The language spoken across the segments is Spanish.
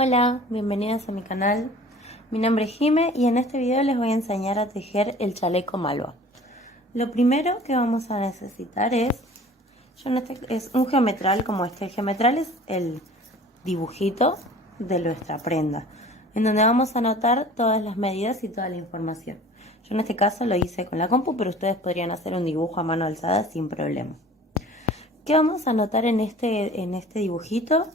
Hola, bienvenidas a mi canal. Mi nombre es Jime y en este video les voy a enseñar a tejer el chaleco malva. Lo primero que vamos a necesitar es un geometral como este. El geometral es el dibujito de nuestra prenda, en donde vamos a anotar todas las medidas y toda la información. Yo en este caso lo hice con la compu, pero ustedes podrían hacer un dibujo a mano alzada sin problema. ¿Qué vamos a anotar en este dibujito?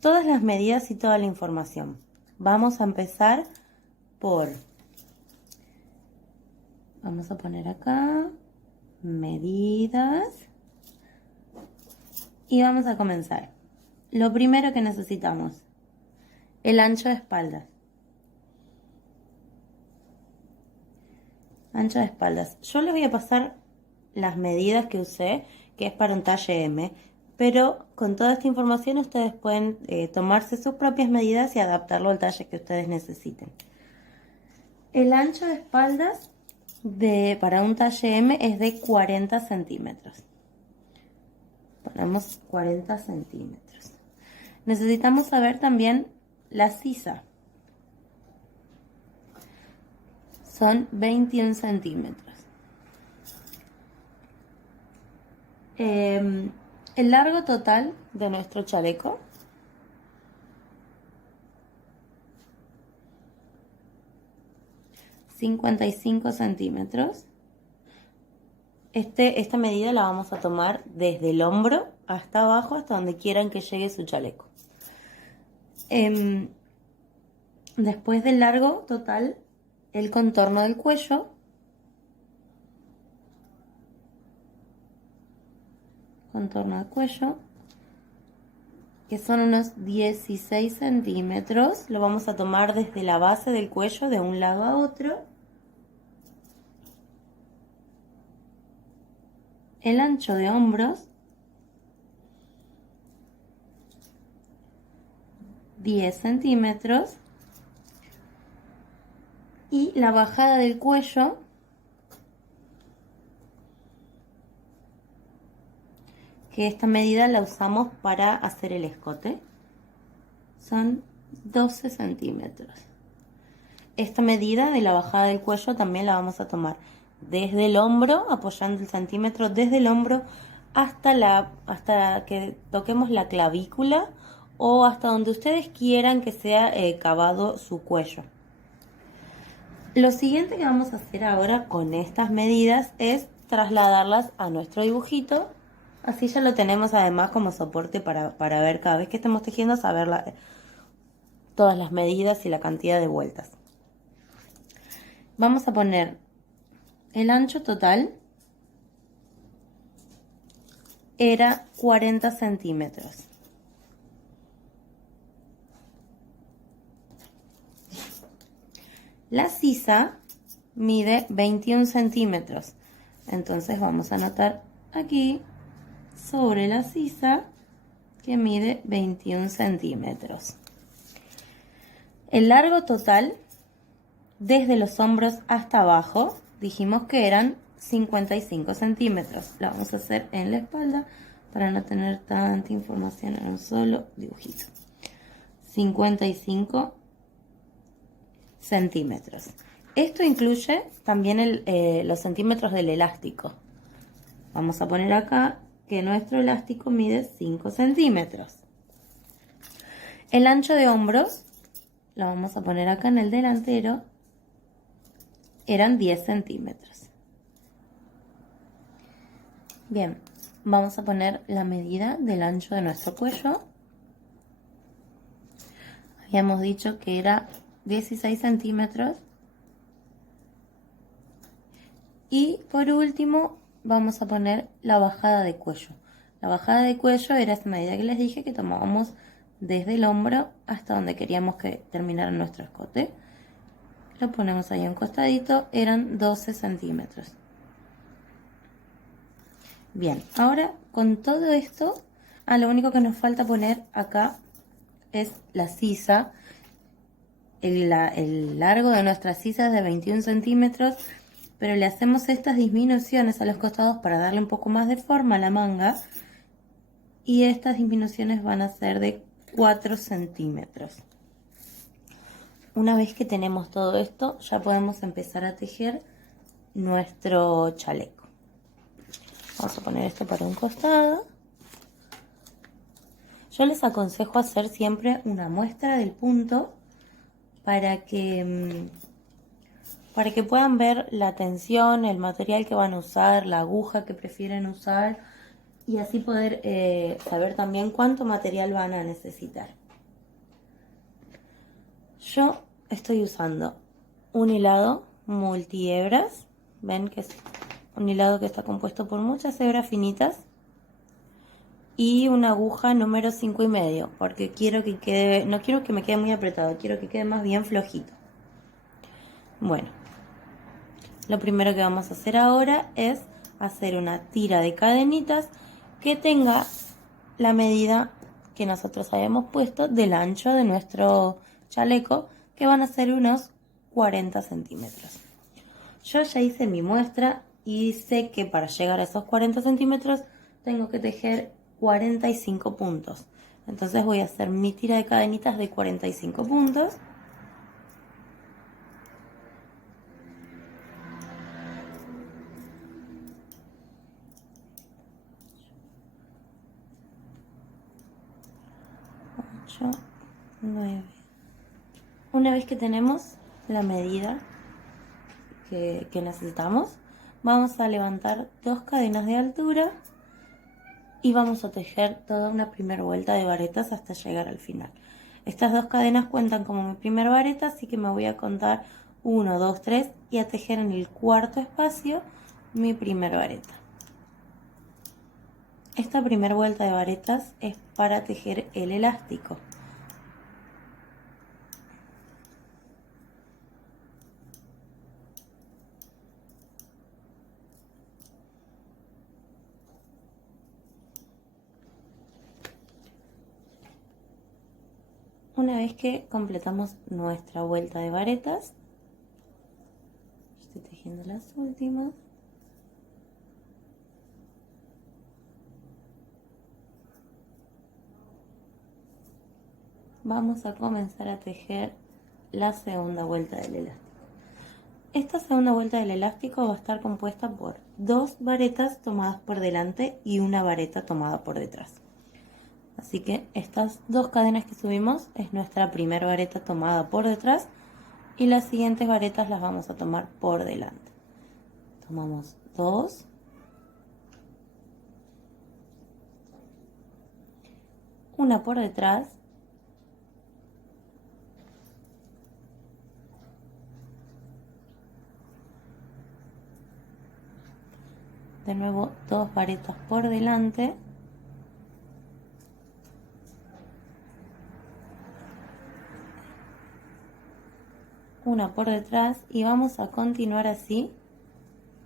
Todas las medidas y toda la información. Vamos a empezar vamos a poner acá, medidas, y vamos a comenzar. Lo primero que necesitamos, el ancho de espaldas. Ancho de espaldas. Yo les voy a pasar las medidas que usé, que es para un talle M, pero con toda esta información ustedes pueden tomarse sus propias medidas y adaptarlo al talle que ustedes necesiten. El ancho de espaldas para un talle M es de 40 centímetros. Ponemos 40 centímetros. Necesitamos saber también la sisa. Son 21 centímetros. El largo total de nuestro chaleco $55 centímetros. Esta medida la vamos a tomar desde el hombro hasta abajo, hasta donde quieran que llegue su chaleco. Después del largo total, el contorno del cuello. Contorno del cuello, que son unos 16 centímetros. Lo vamos a tomar desde la base del cuello de un lado a otro. El ancho de hombros, 10 centímetros. Y la bajada del cuello, que esta medida la usamos para hacer el escote, son 12 centímetros. Esta medida de la bajada del cuello también la vamos a tomar desde el hombro, apoyando el centímetro desde el hombro hasta que toquemos la clavícula o hasta donde ustedes quieran que sea cavado su cuello. Lo siguiente que vamos a hacer ahora con estas medidas es trasladarlas a nuestro dibujito. Así ya lo tenemos además como soporte para ver cada vez que estemos tejiendo, saber todas las medidas y la cantidad de vueltas. Vamos a poner el ancho total, era 40 centímetros. La sisa mide 21 centímetros. Entonces vamos a anotar aquí sobre la sisa que mide 21 centímetros. El largo total desde los hombros hasta abajo dijimos que eran 55 centímetros. La vamos a hacer en la espalda para no tener tanta información en un solo dibujito. 55 centímetros. Esto incluye también los centímetros del elástico. Vamos a poner acá que nuestro elástico mide 5 centímetros. El ancho de hombros, lo vamos a poner acá en el delantero, eran 10 centímetros. Bien, vamos a poner la medida del ancho de nuestro cuello. Habíamos dicho que era 16 centímetros. Y por último vamos a poner la bajada de cuello. La bajada de cuello era esa medida que les dije que tomábamos desde el hombro hasta donde queríamos que terminara nuestro escote. Lo ponemos ahí a un costadito, eran 12 centímetros. Bien, ahora con todo esto, lo único que nos falta poner acá es la sisa. El largo de nuestra sisa es de 21 centímetros, pero le hacemos estas disminuciones a los costados para darle un poco más de forma a la manga. Y estas disminuciones van a ser de 4 centímetros. Una vez que tenemos todo esto, ya podemos empezar a tejer nuestro chaleco. Vamos a poner esto para un costado. Yo les aconsejo hacer siempre una muestra del punto para que puedan ver la tensión, el material que van a usar, la aguja que prefieren usar y así poder saber también cuánto material van a necesitar. Yo estoy usando un hilado multihebras, ven que es un hilado que está compuesto por muchas hebras finitas y una aguja número 5,5 porque quiero que quede, no quiero que me quede muy apretado, quiero que quede más bien flojito. Bueno, lo primero que vamos a hacer ahora es hacer una tira de cadenitas que tenga la medida que nosotros habíamos puesto del ancho de nuestro chaleco, que van a ser unos 40 centímetros. Yo ya hice mi muestra y sé que para llegar a esos 40 centímetros tengo que tejer 45 puntos. Entonces voy a hacer mi tira de cadenitas de 45 puntos. Ocho, 9. Una vez que tenemos la medida que necesitamos, vamos a levantar 2 cadenas de altura y vamos a tejer toda una primera vuelta de varetas hasta llegar al final. Estas 2 cadenas cuentan como mi primera vareta, así que me voy a contar 1, 2, 3 y a tejer en el cuarto espacio mi primera vareta. Esta primera vuelta de varetas es para tejer el elástico. Una vez que completamos nuestra vuelta de varetas, estoy tejiendo las últimas. Vamos a comenzar a tejer la segunda vuelta del elástico. Esta segunda vuelta del elástico va a estar compuesta por 2 varetas tomadas por delante y una vareta tomada por detrás. Así que estas 2 cadenas que subimos es nuestra primera vareta tomada por detrás y las siguientes varetas las vamos a tomar por delante. Tomamos 2, una por detrás, de nuevo 2 varetas por delante, una por detrás y vamos a continuar así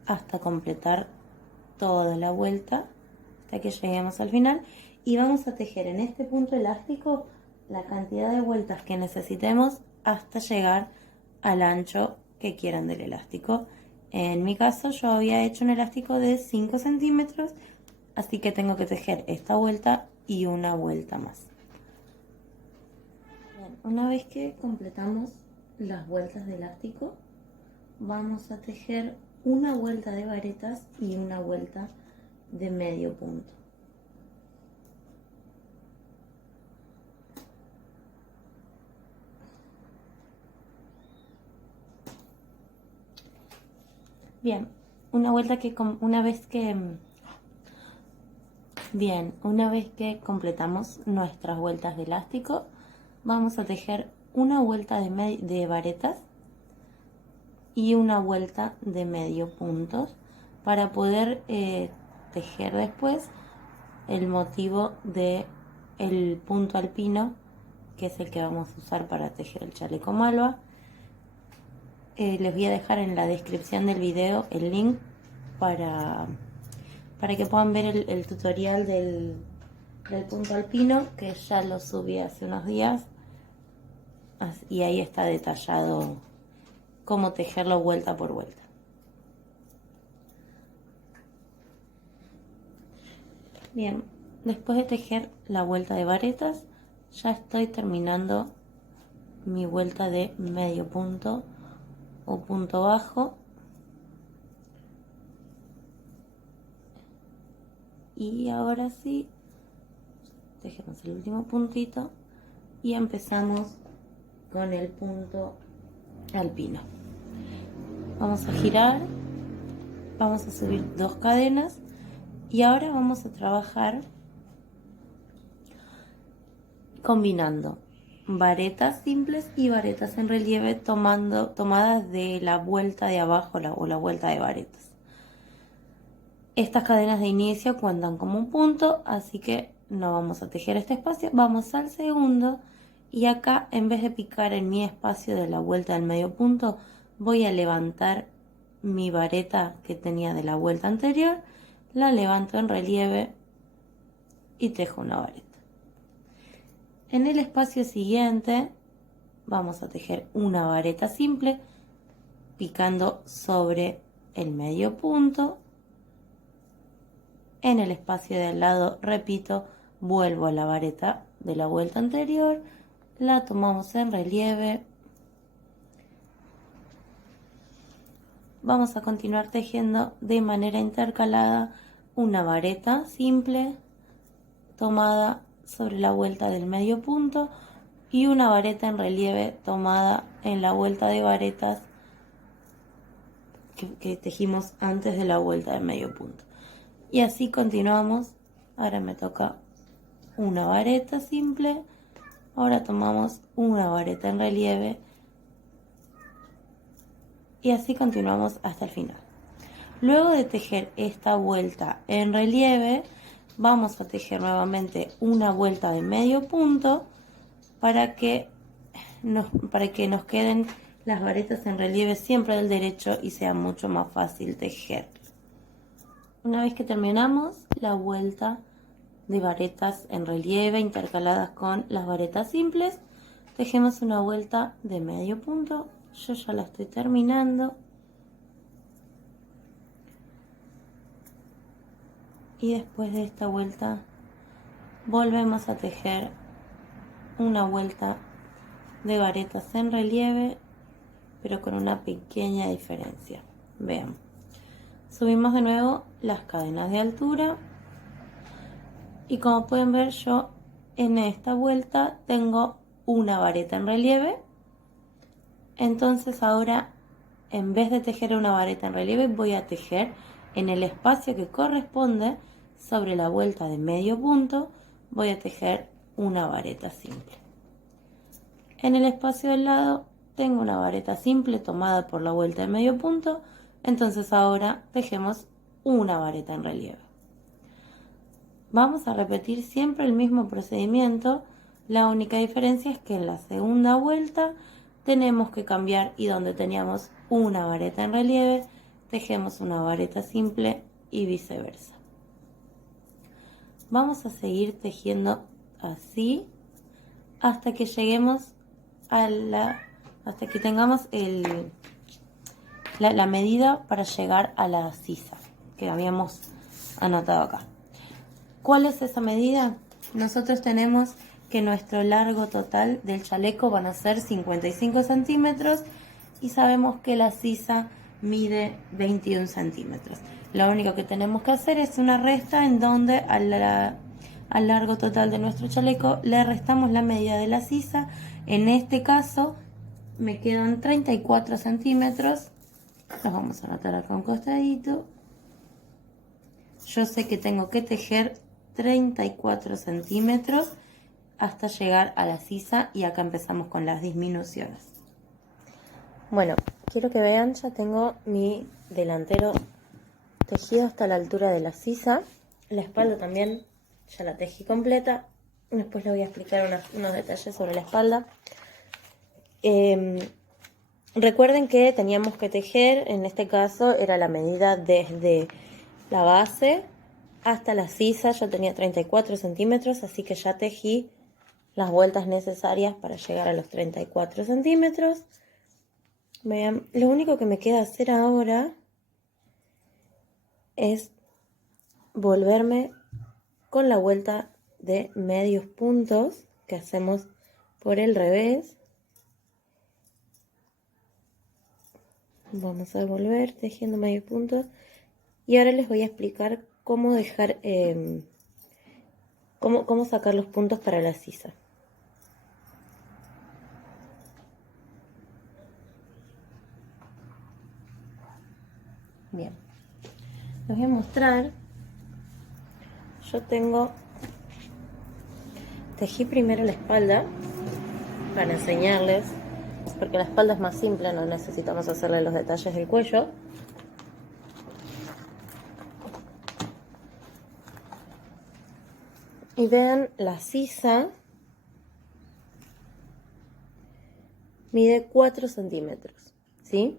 hasta completar toda la vuelta hasta que lleguemos al final y vamos a tejer en este punto elástico la cantidad de vueltas que necesitemos hasta llegar al ancho que quieran del elástico. En mi caso yo había hecho un elástico de 5 centímetros, así que tengo que tejer esta vuelta y una vuelta más. Bien, una vez que completamos las vueltas de elástico, vamos a tejer una vuelta de varetas y una vuelta de medio punto. Bien, una vez que completamos nuestras vueltas de elástico, vamos a tejer una vuelta de varetas y una vuelta de medio puntos para poder tejer después el motivo de el punto alpino, que es el que vamos a usar para tejer el chaleco malva. Les voy a dejar en la descripción del video el link para que puedan ver el tutorial del punto alpino, que ya lo subí hace unos días y ahí está detallado cómo tejerlo vuelta por vuelta. Bien, después de tejer la vuelta de varetas ya estoy terminando mi vuelta de medio punto o punto bajo. Y ahora sí, dejemos el último puntito y empezamos con el punto alpino. Vamos a girar, vamos a subir 2 cadenas y ahora vamos a trabajar combinando varetas simples y varetas en relieve tomadas de la vuelta de abajo o la vuelta de varetas. Estas cadenas de inicio cuentan como un punto, así que no vamos a tejer este espacio, vamos al segundo y acá en vez de picar en mi espacio de la vuelta del medio punto, voy a levantar mi vareta que tenía de la vuelta anterior, la levanto en relieve y tejo una vareta. En el espacio siguiente vamos a tejer una vareta simple picando sobre el medio punto. En el espacio de al lado, repito, vuelvo a la vareta de la vuelta anterior, la tomamos en relieve. Vamos a continuar tejiendo de manera intercalada una vareta simple tomada sobre la vuelta del medio punto y una vareta en relieve tomada en la vuelta de varetas que tejimos antes de la vuelta del medio punto. Y así continuamos. Ahora me toca una vareta simple, ahora tomamos una vareta en relieve y así continuamos hasta el final. Luego de tejer esta vuelta en relieve, vamos a tejer nuevamente una vuelta de medio punto para que nos queden las varetas en relieve siempre del derecho y sea mucho más fácil tejer. Una vez que terminamos la vuelta de varetas en relieve intercaladas con las varetas simples, tejemos una vuelta de medio punto. Yo ya la estoy terminando. Y después de esta vuelta volvemos a tejer una vuelta de varetas en relieve, pero con una pequeña diferencia. Vean, subimos de nuevo las cadenas de altura y como pueden ver, yo en esta vuelta tengo una vareta en relieve. Entonces ahora, en vez de tejer una vareta en relieve, voy a tejer en el espacio que corresponde sobre la vuelta de medio punto, voy a tejer una vareta simple. En el espacio del lado tengo una vareta simple tomada por la vuelta de medio punto, entonces ahora tejemos una vareta en relieve. Vamos a repetir siempre el mismo procedimiento, la única diferencia es que en la segunda vuelta tenemos que cambiar y donde teníamos una vareta en relieve, tejemos una vareta simple y viceversa. Vamos a seguir tejiendo así hasta que lleguemos hasta que tengamos la medida para llegar a la sisa que habíamos anotado acá. ¿Cuál es esa medida? Nosotros tenemos que nuestro largo total del chaleco van a ser 55 centímetros y sabemos que la sisa mide 21 centímetros. Lo único que tenemos que hacer es una resta en donde al largo total de nuestro chaleco le restamos la medida de la sisa. En este caso me quedan 34 centímetros. Los vamos a anotar acá un costadito. Yo sé que tengo que tejer 34 centímetros hasta llegar a la sisa y acá empezamos con las disminuciones. Bueno, quiero que vean, ya tengo mi delantero tejido hasta la altura de la sisa. La espalda también ya la tejí completa. Después les voy a explicar unos detalles sobre la espalda. Recuerden que teníamos que tejer, en este caso era la medida desde la base hasta la sisa. Yo tenía 34 centímetros, así que ya tejí las vueltas necesarias para llegar a los 34 centímetros. Vean, lo único que me queda hacer ahora es volverme con la vuelta de medios puntos que hacemos por el revés. Vamos a volver tejiendo medio punto. Y ahora les voy a explicar cómo dejar, cómo sacar los puntos para la sisa. Bien, les voy a mostrar. Yo tejí primero la espalda para enseñarles, porque la espalda es más simple, no necesitamos hacerle los detalles del cuello. Y vean, la sisa mide 4 centímetros, ¿sí?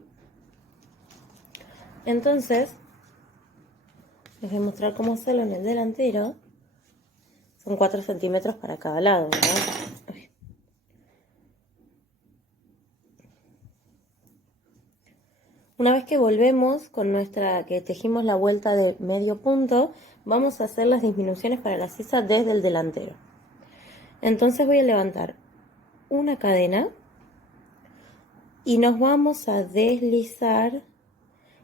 Entonces, les voy a mostrar cómo hacerlo en el delantero. Son 4 centímetros para cada lado, ¿verdad? Una vez que volvemos con que tejimos la vuelta de medio punto, vamos a hacer las disminuciones para la sisa desde el delantero. Entonces voy a levantar una cadena y nos vamos a deslizar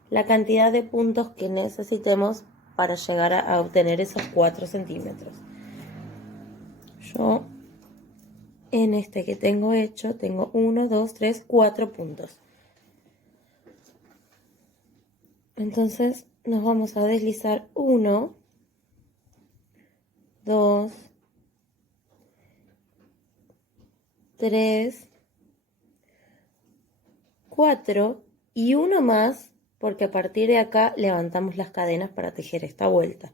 la cantidad de puntos que necesitemos para llegar a obtener esos 4 centímetros. Yo en este que tengo hecho tengo 1, 2, 3, 4 puntos. Entonces nos vamos a deslizar 1, 2, 3, 4 y uno más, porque a partir de acá levantamos las cadenas para tejer esta vuelta.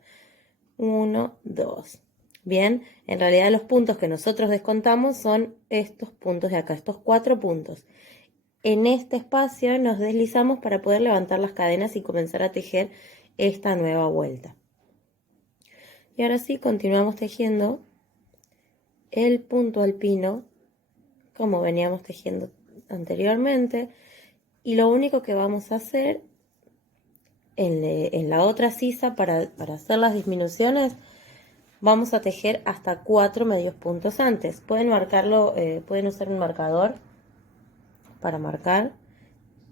1, 2. Bien, en realidad los puntos que nosotros descontamos son estos puntos de acá, estos 4 puntos. En este espacio nos deslizamos para poder levantar las cadenas y comenzar a tejer esta nueva vuelta. Y ahora sí, continuamos tejiendo el punto alpino como veníamos tejiendo anteriormente. Y lo único que vamos a hacer en la otra sisa para hacer las disminuciones, vamos a tejer hasta 4 medios puntos antes. Pueden marcarlo, pueden usar un marcador para marcar.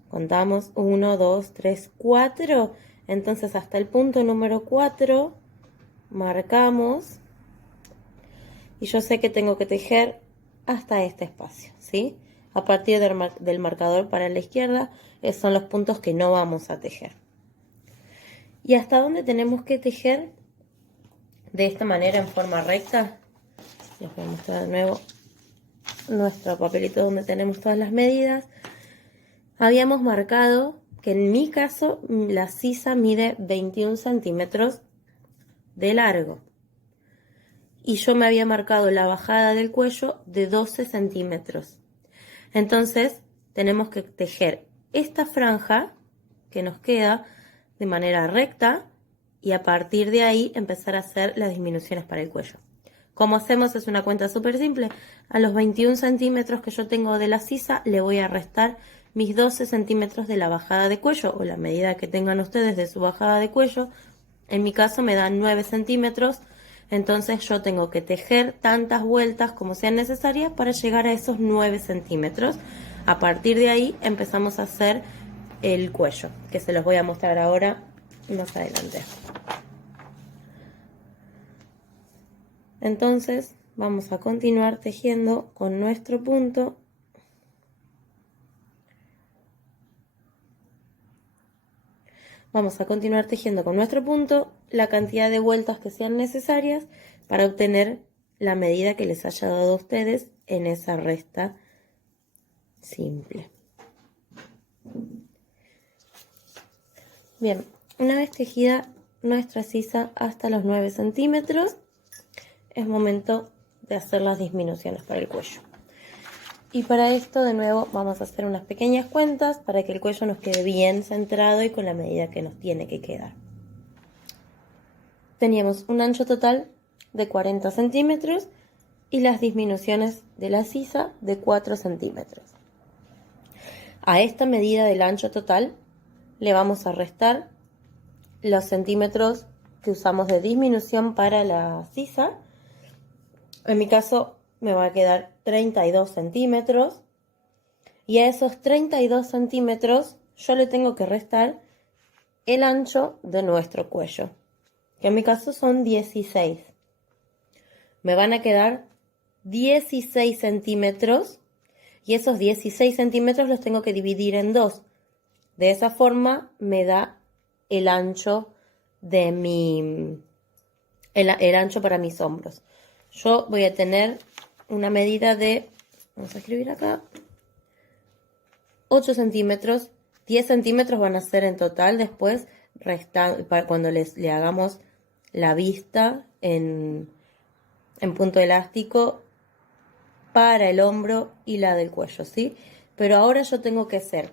Contamos 1, 2, 3, 4. Entonces hasta el punto número 4 marcamos. Y yo sé que tengo que tejer hasta este espacio, ¿sí? A partir del marcador para la izquierda, son los puntos que no vamos a tejer. ¿Y hasta dónde tenemos que tejer? De esta manera, en forma recta. Les voy a mostrar de nuevo nuestro papelito donde tenemos todas las medidas. Habíamos marcado que en mi caso la sisa mide 21 centímetros de largo. Y yo me había marcado la bajada del cuello de 12 centímetros. Entonces tenemos que tejer esta franja que nos queda de manera recta y a partir de ahí empezar a hacer las disminuciones para el cuello. Como hacemos es una cuenta súper simple. A los 21 centímetros que yo tengo de la sisa le voy a restar mis 12 centímetros de la bajada de cuello o la medida que tengan ustedes de su bajada de cuello. En mi caso me dan 9 centímetros. Entonces yo tengo que tejer tantas vueltas como sean necesarias para llegar a esos 9 centímetros. A partir de ahí empezamos a hacer el cuello, que se los voy a mostrar ahora más adelante. Entonces vamos a continuar tejiendo con nuestro punto. Vamos a continuar tejiendo con nuestro punto la cantidad de vueltas que sean necesarias para obtener la medida que les haya dado a ustedes en esa resta simple. Bien, una vez tejida nuestra sisa hasta los 9 centímetros, es momento de hacer las disminuciones para el cuello. Y para esto de nuevo vamos a hacer unas pequeñas cuentas para que el cuello nos quede bien centrado y con la medida que nos tiene que quedar. Teníamos un ancho total de 40 centímetros y las disminuciones de la sisa de 4 centímetros. A esta medida del ancho total le vamos a restar los centímetros que usamos de disminución para la sisa. En mi caso me va a quedar 32 centímetros y a esos 32 centímetros yo le tengo que restar el ancho de nuestro cuello, que en mi caso son 16. Me van a quedar 16 centímetros y esos 16 centímetros los tengo que dividir en 2. De esa forma me da el ancho de el ancho para mis hombros. Yo voy a tener una medida de, vamos a escribir acá, 8 centímetros. 10 centímetros van a ser en total después, cuando le hagamos la vista en punto elástico para el hombro y la del cuello, ¿sí? Pero ahora yo tengo que hacer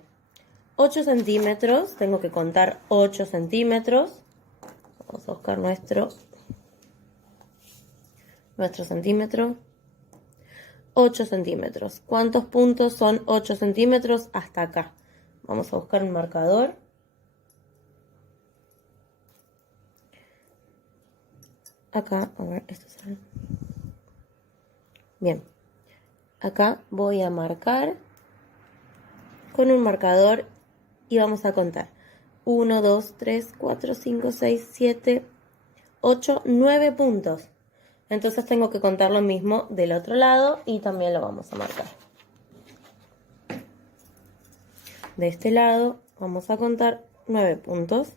8 centímetros, tengo que contar 8 centímetros. Vamos a buscar nuestro centímetro. 8 centímetros. ¿Cuántos puntos son 8 centímetros hasta acá? Vamos a buscar un marcador. Acá, a ver, esto sale. Bien. Acá voy a marcar con un marcador y vamos a contar. 1, 2, 3, 4, 5, 6, 7, 8, 9 puntos. Entonces tengo que contar lo mismo del otro lado y también lo vamos a marcar. De este lado vamos a contar 9 puntos.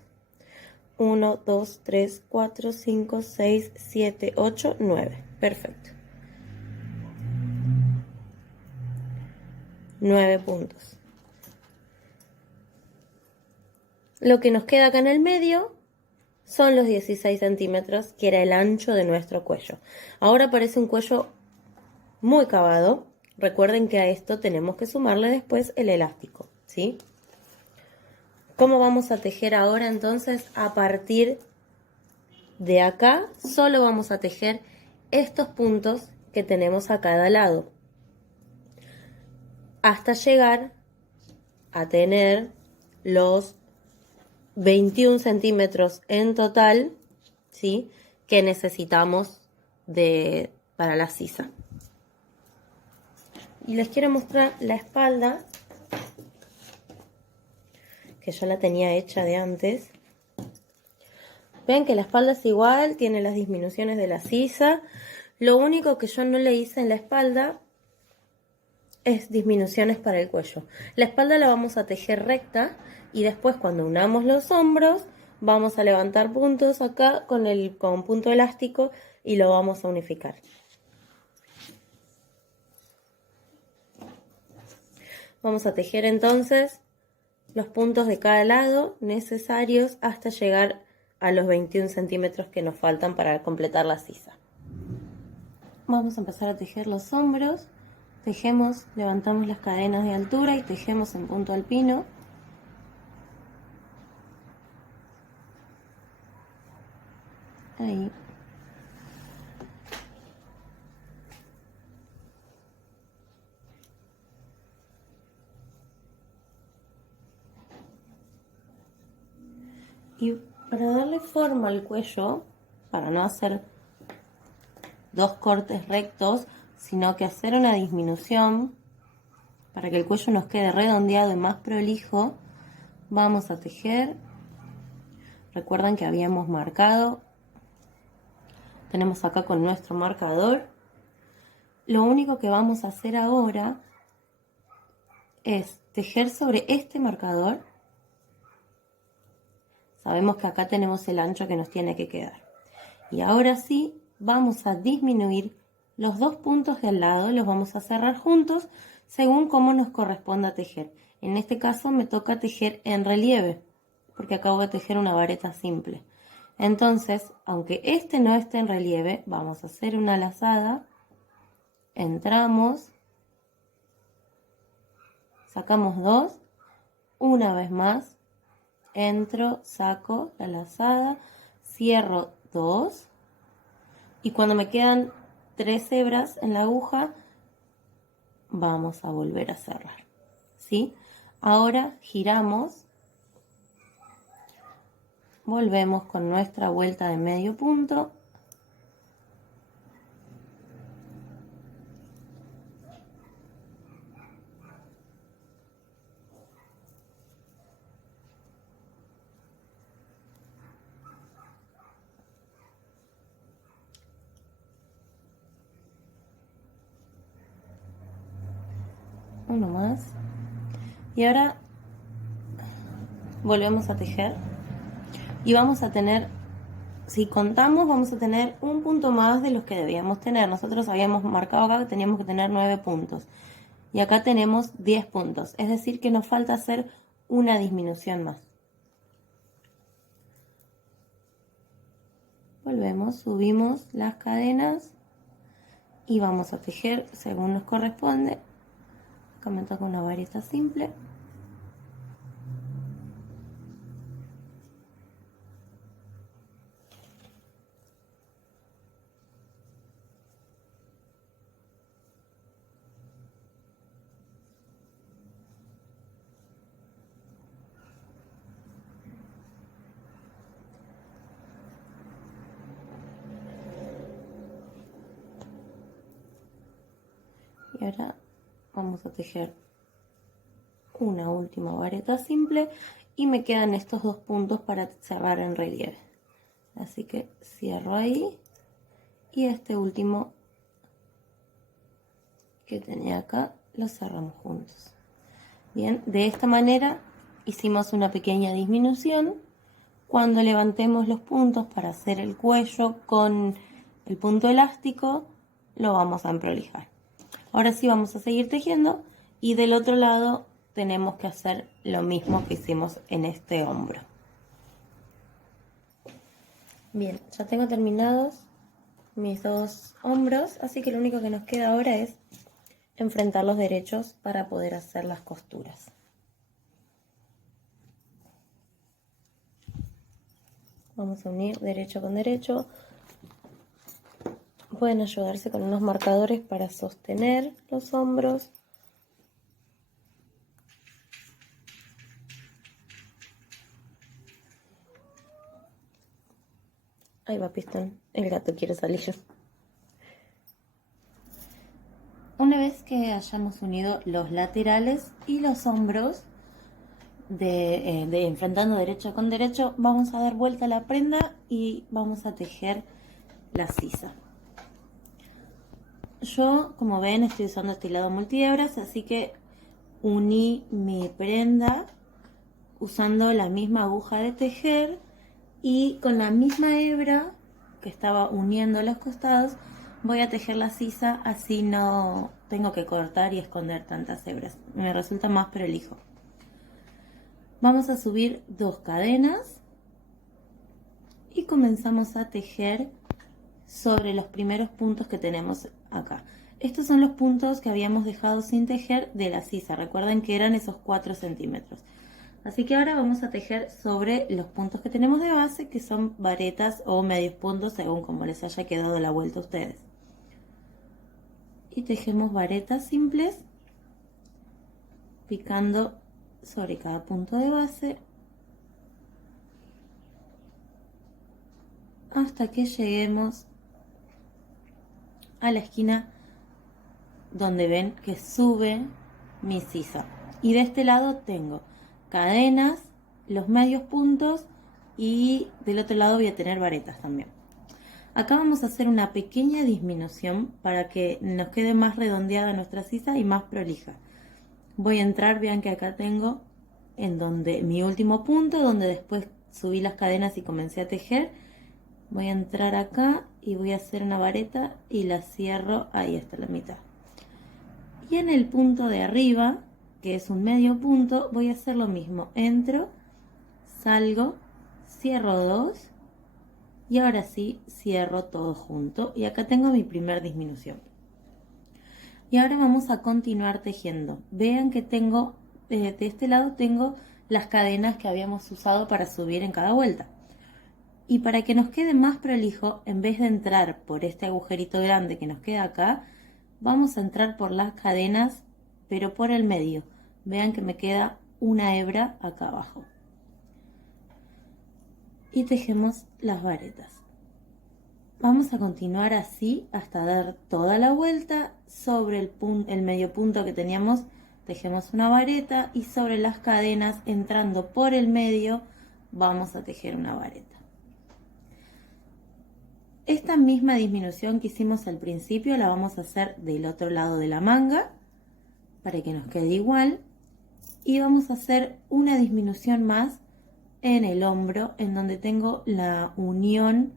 1, 2, 3, 4, 5, 6, 7, 8, 9. Perfecto. 9 puntos. Lo que nos queda acá en el medio son los 16 centímetros, que era el ancho de nuestro cuello. Ahora parece un cuello muy cavado. Recuerden que a esto tenemos que sumarle después el elástico, ¿sí? ¿Cómo vamos a tejer ahora entonces? A partir de acá solo vamos a tejer estos puntos que tenemos a cada lado, hasta llegar a tener los 21 centímetros en total, ¿sí? Que necesitamos para la sisa. Y les quiero mostrar la espalda, que yo la tenía hecha de antes. Ven que la espalda es igual, tiene las disminuciones de la sisa. Lo único que yo no le hice en la espalda es disminuciones para el cuello. La espalda la vamos a tejer recta y después cuando unamos los hombros vamos a levantar puntos acá con punto elástico y lo vamos a unificar. Vamos a tejer entonces los puntos de cada lado necesarios hasta llegar a los 21 centímetros que nos faltan para completar la sisa. Vamos a empezar a tejer los hombros. Tejemos, levantamos las cadenas de altura y tejemos en punto alpino. Ahí. Y para darle forma al cuello, para no hacer dos cortes rectos, sino que hacer una disminución, para que el cuello nos quede redondeado y más prolijo, vamos a tejer. Recuerden que habíamos marcado. Tenemos acá con nuestro marcador. Lo único que vamos a hacer ahora es tejer sobre este marcador. Sabemos que acá tenemos el ancho que nos tiene que quedar. Y ahora sí, vamos a disminuir los dos puntos de al lado, los vamos a cerrar juntos según cómo nos corresponda tejer. En este caso me toca tejer en relieve, porque acabo de tejer una vareta simple. Entonces, aunque este no esté en relieve, vamos a hacer una lazada, entramos, sacamos 2, una vez más, entro, saco la lazada, cierro 2 y cuando me quedan 3 hebras en la aguja vamos a volver a cerrar, ¿sí? Ahora giramos, volvemos con nuestra vuelta de medio punto, uno más. Y ahora volvemos a tejer. Y vamos a tener, si contamos, vamos a tener un punto más de los que debíamos tener. Nosotros habíamos marcado acá que teníamos que tener 9 puntos. Y acá tenemos 10 puntos. Es decir, que nos falta hacer una disminución más. Volvemos, subimos las cadenas y vamos a tejer según nos corresponde. Acá me toca una vareta simple. Y ahora vamos a tejer una última vareta simple y me quedan estos 2 puntos para cerrar en relieve. Así que cierro ahí y este último que tenía acá lo cerramos juntos. Bien, de esta manera hicimos una pequeña disminución. Cuando levantemos los puntos para hacer el cuello con el punto elástico, lo vamos a emprolijar. Ahora sí vamos a seguir tejiendo y del otro lado tenemos que hacer lo mismo que hicimos en este hombro. Bien, ya tengo terminados mis 2 hombros, así que lo único que nos queda ahora es enfrentar los derechos para poder hacer las costuras. Vamos a unir derecho con derecho. Pueden ayudarse con unos marcadores para sostener los hombros. Ahí va, pistón. El gato quiere salir. Una vez que hayamos unido los laterales y los hombros, de enfrentando derecho con derecho, vamos a dar vuelta a la prenda y vamos a tejer la sisa. Yo, como ven, estoy usando este hilado multihebras, así que uní mi prenda usando la misma aguja de tejer y con la misma hebra que estaba uniendo los costados voy a tejer la sisa, así no tengo que cortar y esconder tantas hebras, me resulta más prolijo. Vamos a subir 2 cadenas y comenzamos a tejer sobre los primeros puntos que tenemos acá. Estos son los puntos que habíamos dejado sin tejer de la sisa. Recuerden que eran esos 4 centímetros. Así que ahora vamos a tejer sobre los puntos que tenemos de base, que son varetas o medios puntos, según como les haya quedado la vuelta a ustedes. Y tejemos varetas simples, picando sobre cada punto de base, hasta que lleguemos a la esquina donde ven que sube mi sisa. Y de este lado tengo cadenas, los medios puntos y del otro lado voy a tener varetas también. Acá vamos a hacer una pequeña disminución para que nos quede más redondeada nuestra sisa y más prolija. Voy a entrar, vean que acá tengo en donde mi último punto, donde después subí las cadenas y comencé a tejer. Voy a entrar acá y voy a hacer una vareta y la cierro ahí hasta la mitad. Y en el punto de arriba, que es un medio punto, voy a hacer lo mismo. Entro, salgo, cierro 2 y ahora sí cierro todo junto. Y acá tengo mi primer disminución. Y ahora vamos a continuar tejiendo. Vean que tengo, de este lado tengo las cadenas que habíamos usado para subir en cada vuelta. Y para que nos quede más prolijo, en vez de entrar por este agujerito grande que nos queda acá, vamos a entrar por las cadenas, pero por el medio. Vean que me queda una hebra acá abajo. Y tejemos las varetas. Vamos a continuar así hasta dar toda la vuelta. Sobre el medio punto que teníamos, tejemos una vareta y sobre las cadenas, entrando por el medio, vamos a tejer una vareta. Esta misma disminución que hicimos al principio la vamos a hacer del otro lado de la manga para que nos quede igual. Y vamos a hacer una disminución más en el hombro, en donde tengo la unión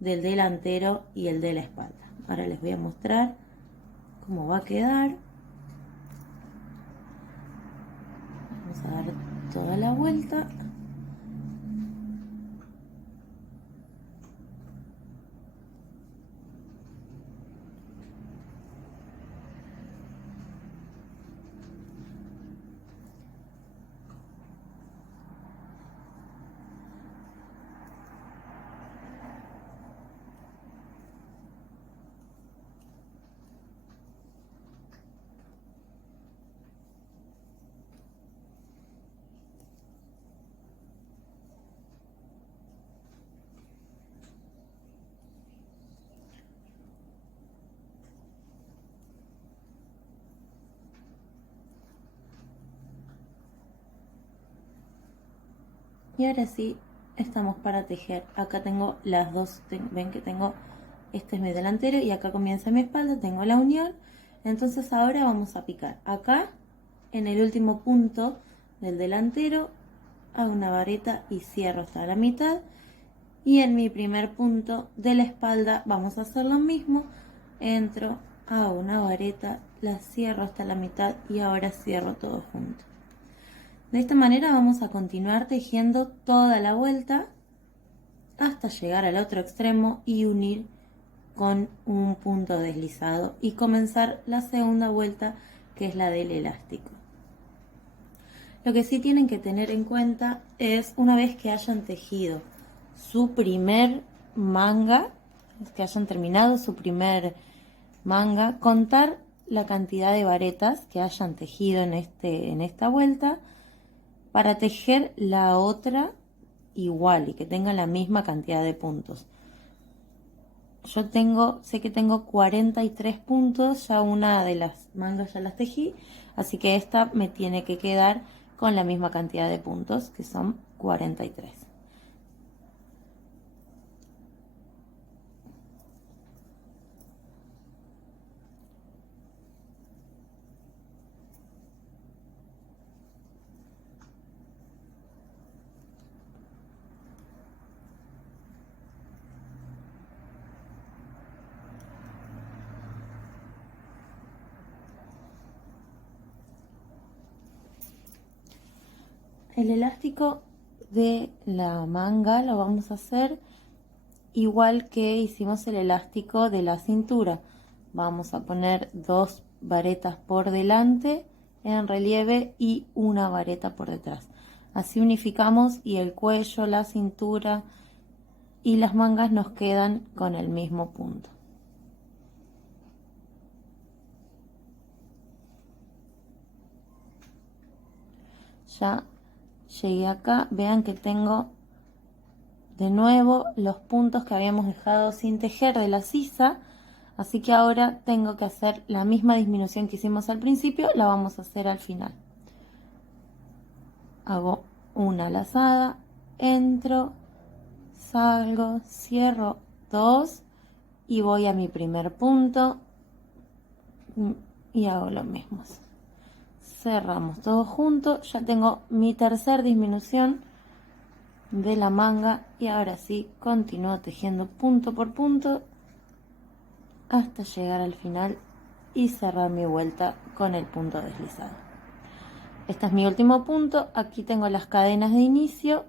del delantero y el de la espalda. Ahora les voy a mostrar cómo va a quedar. Vamos a dar toda la vuelta. Y ahora sí, estamos para tejer. Acá tengo las dos, ven que tengo, este es mi delantero y acá comienza mi espalda, tengo la unión. Entonces ahora vamos a picar. Acá, en el último punto del delantero, hago una vareta y cierro hasta la mitad. Y en mi primer punto de la espalda vamos a hacer lo mismo. Entro, hago una vareta, la cierro hasta la mitad y ahora cierro todo junto. De esta manera vamos a continuar tejiendo toda la vuelta hasta llegar al otro extremo y unir con un punto deslizado y comenzar la segunda vuelta, que es la del elástico. Lo que sí tienen que tener en cuenta es, una vez que hayan tejido su primer manga, que hayan terminado su primer manga, contar la cantidad de varetas que hayan tejido en esta vuelta, para tejer la otra igual y que tenga la misma cantidad de puntos. Yo sé que tengo 43 puntos, ya una de las mangas ya las tejí, así que esta me tiene que quedar con la misma cantidad de puntos, que son 43. El elástico de la manga lo vamos a hacer igual que hicimos el elástico de la cintura. Vamos a poner 2 varetas por delante en relieve y una vareta por detrás. Así unificamos y el cuello, la cintura y las mangas nos quedan con el mismo punto. Ya llegué acá, vean que tengo de nuevo los puntos que habíamos dejado sin tejer de la sisa, así que ahora tengo que hacer la misma disminución que hicimos al principio, la vamos a hacer al final. Hago una lazada, entro, salgo, cierro 2 y voy a mi primer punto y hago lo mismo. Cerramos todo junto, ya tengo mi tercer disminución de la manga y ahora sí continúo tejiendo punto por punto hasta llegar al final y cerrar mi vuelta con el punto deslizado. Este es mi último punto, aquí tengo las cadenas de inicio.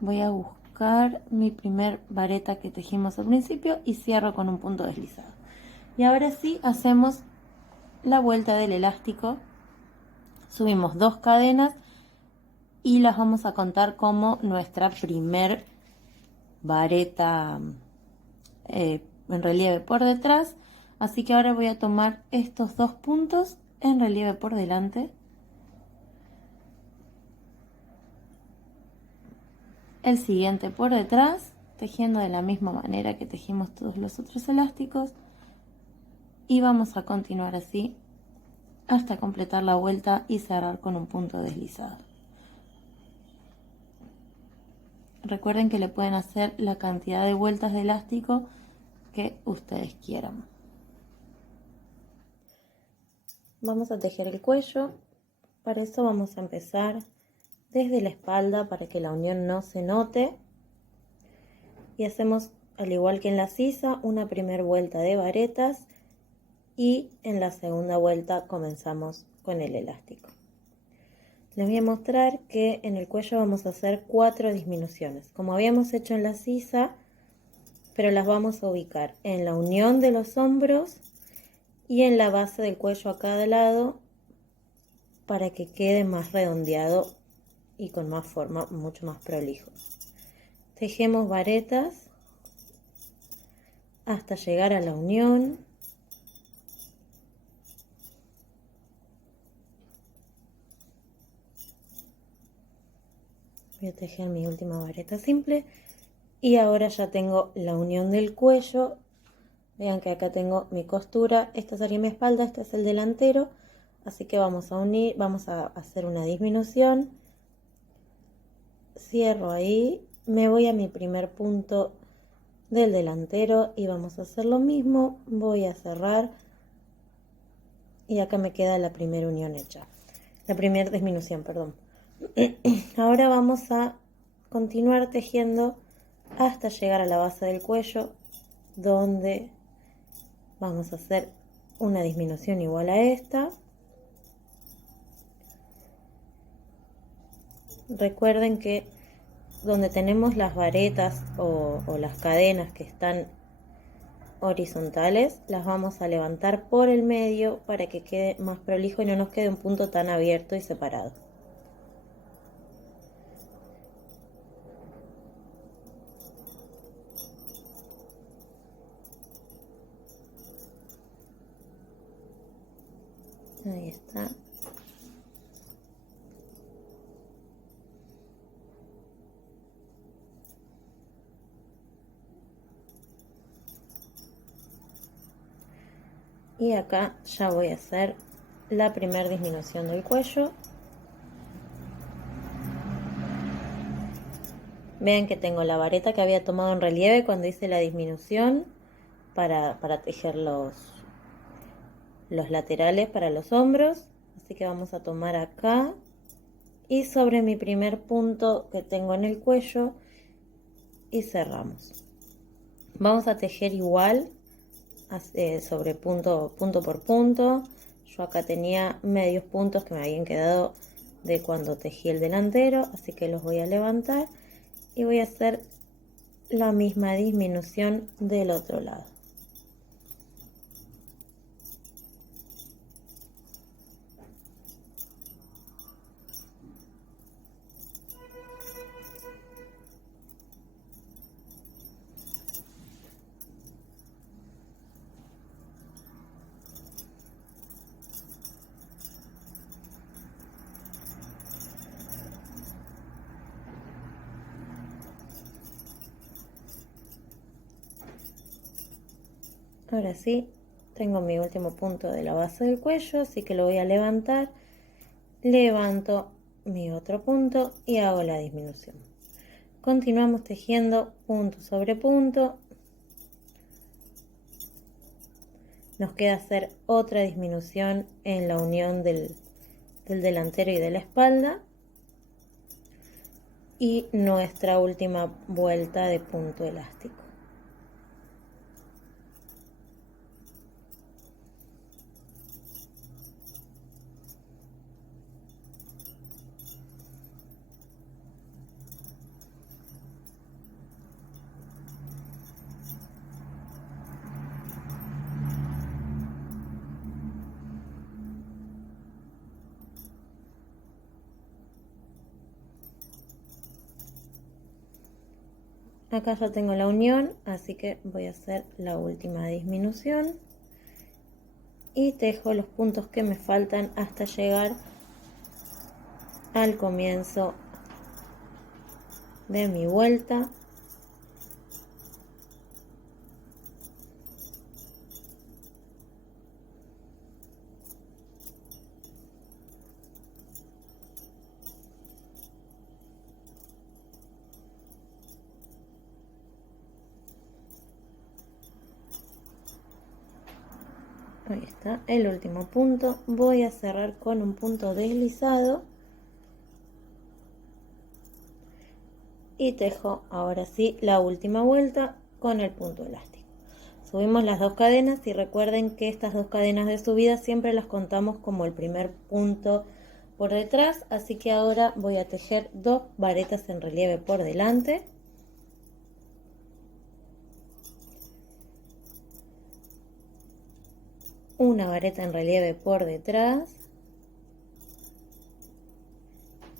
Voy a buscar mi primer vareta que tejimos al principio y cierro con un punto deslizado. Y ahora sí hacemos la vuelta del elástico, subimos 2 cadenas y las vamos a contar como nuestra primer vareta en relieve por detrás. Así que ahora voy a tomar estos 2 puntos en relieve por delante, el siguiente por detrás, tejiendo de la misma manera que tejimos todos los otros elásticos, y vamos a continuar así hasta completar la vuelta y cerrar con un punto deslizado. Recuerden que le pueden hacer la cantidad de vueltas de elástico que ustedes quieran. vamos a tejer el cuello. Para eso vamos a empezar desde la espalda para que la unión no se note. Y hacemos, al igual que en la sisa, una primera vuelta de varetas y en la segunda vuelta comenzamos con el elástico. Les voy a mostrar que en el cuello vamos a hacer 4 disminuciones, como habíamos hecho en la sisa, pero las vamos a ubicar en la unión de los hombros y en la base del cuello a cada lado para que quede más redondeado y con más forma, mucho más prolijo. Tejemos varetas hasta llegar a la unión. Voy a tejer mi última vareta simple y ahora ya tengo la unión del cuello. Vean que acá tengo mi costura, esta sería mi espalda, este es el delantero, así que vamos a unir, vamos a hacer una disminución. Cierro ahí, me voy a mi primer punto del delantero y vamos a hacer lo mismo. Voy a cerrar y acá me queda la primera unión hecha, la primera disminución, perdón. Ahora vamos a continuar tejiendo hasta llegar a la base del cuello, donde vamos a hacer una disminución igual a esta. Recuerden que donde tenemos las varetas o las cadenas que están horizontales, las vamos a levantar por el medio para que quede más prolijo y no nos quede un punto tan abierto y separado. Ahí está. Y acá ya voy a hacer la primera disminución del cuello. Vean que tengo la vareta que había tomado en relieve cuando hice la disminución para tejer los laterales para los hombros. Así que vamos a tomar acá y sobre mi primer punto que tengo en el cuello y cerramos. Vamos a tejer igual sobre punto por punto. Yo acá tenía medios puntos que me habían quedado de cuando tejí el delantero, así que los voy a levantar y voy a hacer la misma disminución del otro lado. Ahora sí, tengo mi último punto de la base del cuello, así que lo voy a levantar. Levanto mi otro punto y hago la disminución. Continuamos tejiendo punto sobre punto. Nos queda hacer otra disminución en la unión del delantero y de la espalda. Y nuestra última vuelta de punto elástico. Acá ya tengo la unión, así que voy a hacer la última disminución y tejo los puntos que me faltan hasta llegar al comienzo de mi vuelta. Ahí está, el último punto. Voy a cerrar con un punto deslizado. Y tejo ahora sí la última vuelta con el punto elástico. Subimos las 2 cadenas y recuerden que estas 2 cadenas de subida siempre las contamos como el primer punto por detrás, así que ahora voy a tejer 2 varetas en relieve por delante. Una vareta en relieve por detrás.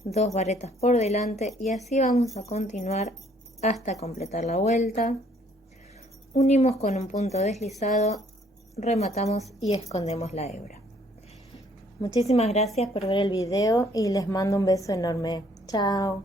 2 varetas por delante y así vamos a continuar hasta completar la vuelta. Unimos con un punto deslizado, rematamos y escondemos la hebra. Muchísimas gracias por ver el video y les mando un beso enorme. Chao.